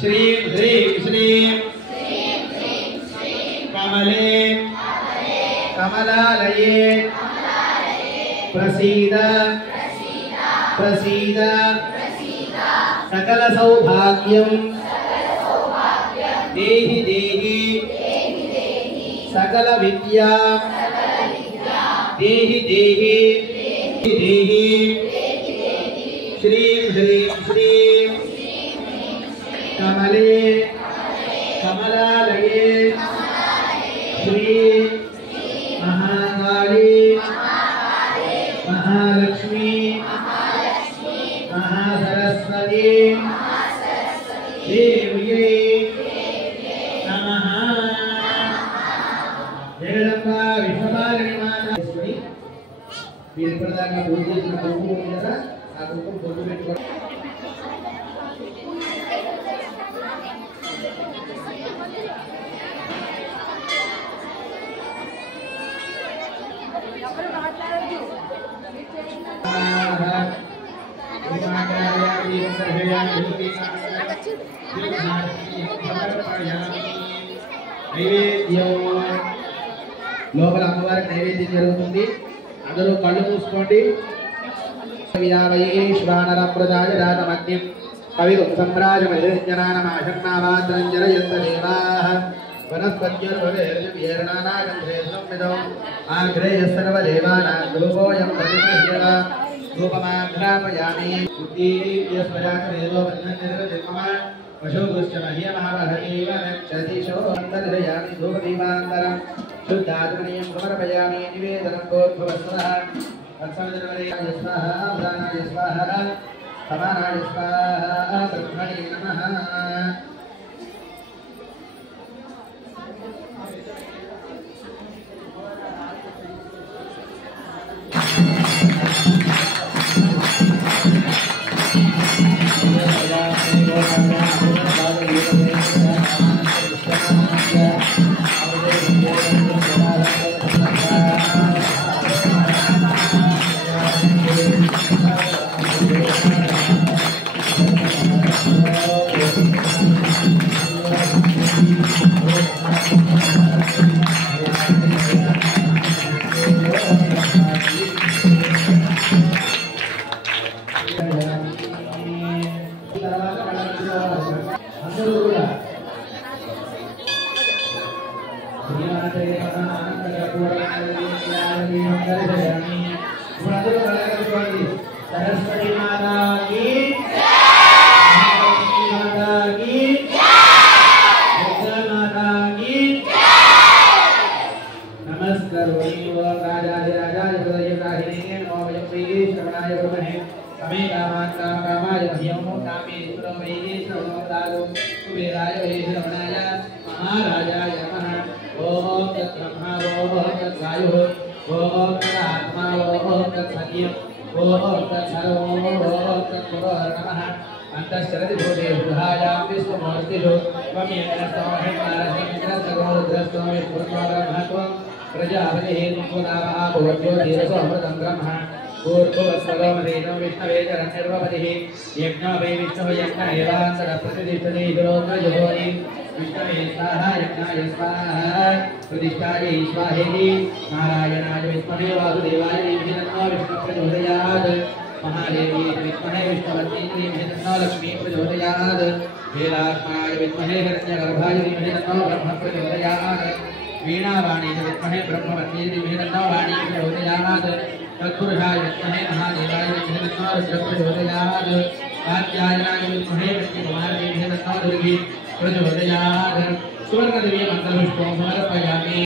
श्रीं ह्रीं श्रीं कमले कमलालये प्रसीद प्रसीद सकल सौभाग्यं देहि देहि सकल विद्या देहि देहि देहि श्रीं ह्रीं श्रीं कमले कमलालये श्री महाकाली महालक्ष्मी महासरस्वती देव्यै नमः। जगदंबा विश्वपालिनी माता మీరు ఇప్పటిదాకా పూజ చేసిన కుంకుమ ఉంది కదా ఆ కుంకుమ పొట్టు పెట్టుకోండి. లోపల అమ్మవారికి నైవేద్యం జరుగుతుంది. అందరూ కళ్ళు మూసుకోండి. వియావయేశ్వానరప్రదాయ రాతమగ్నిం కవిగుం సంభ్రాజమనిర్జనానమాశన్నావాత్రంజనయంతదేవాః వనస్పత్యోర్వదేర్జవ్యేర్ణానాగంధేస్వమిదౌ ఆగ్రేయ సర్వదేవానాం ధూపోయం ప్రతిగృహ్య ధూపమాఘ్రాపయామి ఉద్దీప్యస్మయాకరేదో వన్ననిర్జన్మమ వశోగుశ్చ మహ్యమహవహేవ నక్షతిశో అంతర్యామి ధూపదీపాంతరం शुद्धात्मनीयं समर्पयामि निवेदनं भोर्भुवस्वः तत्सवितुर्वरेणाय स्वाहा उदानाय स्वाहा समानाय स्वाहा ब्रह्मणे नमः। सरस्वती माता की माता की माता की नमस्कारोमि राजाधिराजाय हृदयग्राहिणे नमो वयं श्री श्रवणाय ब्रह्मणे समे कामान् कामकामाय मह्यं कामेश्वरो वै श्रवणोदारो कुबेराय वै श्रवणाय महाराजाय नमः। ओम तत्ब्रह्मा ओम तत्वायुः ओम तदात्मा ओम तत्सत्यम् ओम तत्सर्वो ओम तत्पुरुषो नमः। अंतश्चरति भूतेषु गुहायां विश्वमूर्तिषु त्वमेकस्तमहेश्वरस्मिन्द्रस्तगोरुद्रस्तो विष्णुर्ब्रह्मत्वं प्रजापतिः त्वनामः भूर्ज्योतिरसोऽमृतं ब्रह्म भूर्भुवस्वरोमधेनो विष्णवे चरन्निर्वपतिः यज्ञो वै विष्णुः यज्ञ एवान्तरप्रतिष्ठते हिरोग्रजोनि विष्णवे स्वाहा यज्ञाय स्वाहा प्रतिष्ठायै स्वाहेति नारायणाय विद्महे वासुदेवाय धीमहि तन्नो विष्णुः प्रचोदयात् महादेवी विद्महे विष्णुवती धीमहि तन्नो लक्ष्मी प्रचोदयात् हेलात्माय विद्महे हिरण्यगर्भाय धीमहि तन्नो ब्रह्म प्रचोदयात् वीणावाणी विद्महे ब्रह्मवती धीमहि तन्नो वाणी प्रचोदयात् तत्पुरुषाय विद्महे महादेवाय धीमहि तन्नो रुद्र प्रचोदयात् कात्यायनाय विद्महे विष्णुकुमाराय धीमहि तन्नो दुर्गी प्रचोदयात् सुवर्णदेवी मन्त्रपुष्पं समर्पयामि।